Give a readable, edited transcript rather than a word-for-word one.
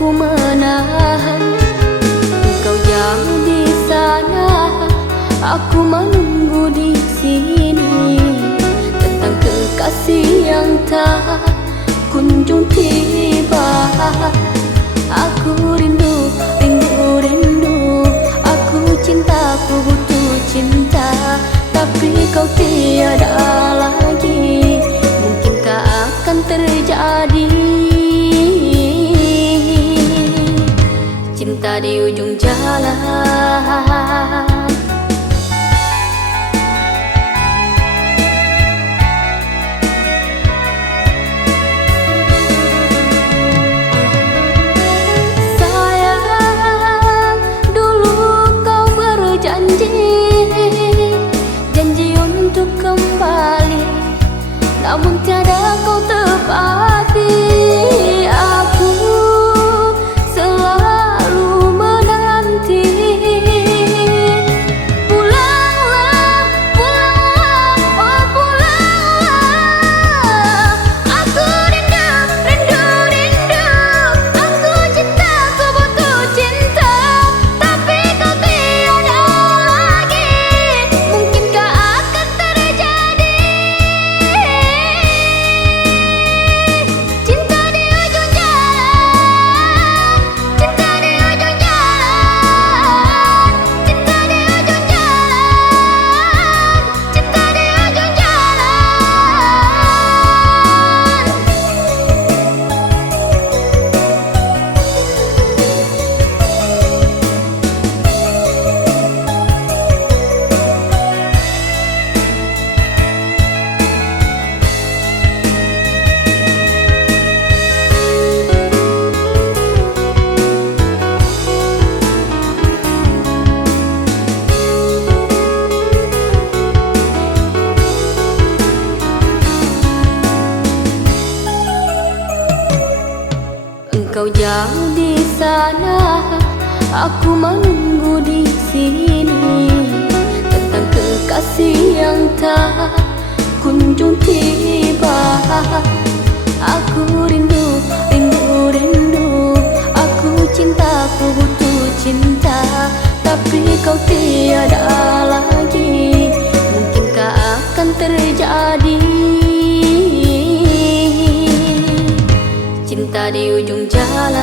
ku menahan. Engkau jauh di sana, aku menunggu di sini. Tentang kekasih yang tak kunjung tiba. Aku rindu, rindu, rindu. Aku cinta, aku butuh cinta. Tapi kau tiada lagi. Mungkinkah akan terjadi cinta di ujung jalan? Namun tiada kau tepati. Aku selalu menanti. Pulanglah, pulanglah, oh pulanglah. Aku rindu, rindu, rindu. Aku cinta, aku butuh cinta. Tapi kau tiada lagi. Mungkinkah akan terjadi Engkau jauh di sana, aku menunggu di sini. Tentang kekasih yang tak kunjung tiba. Aku rindu, rindu, rindu. Aku cinta, aku butuh cinta. Tapi kau tiada lagi. Mungkinkah akan terjadi cinta di ujung jalan?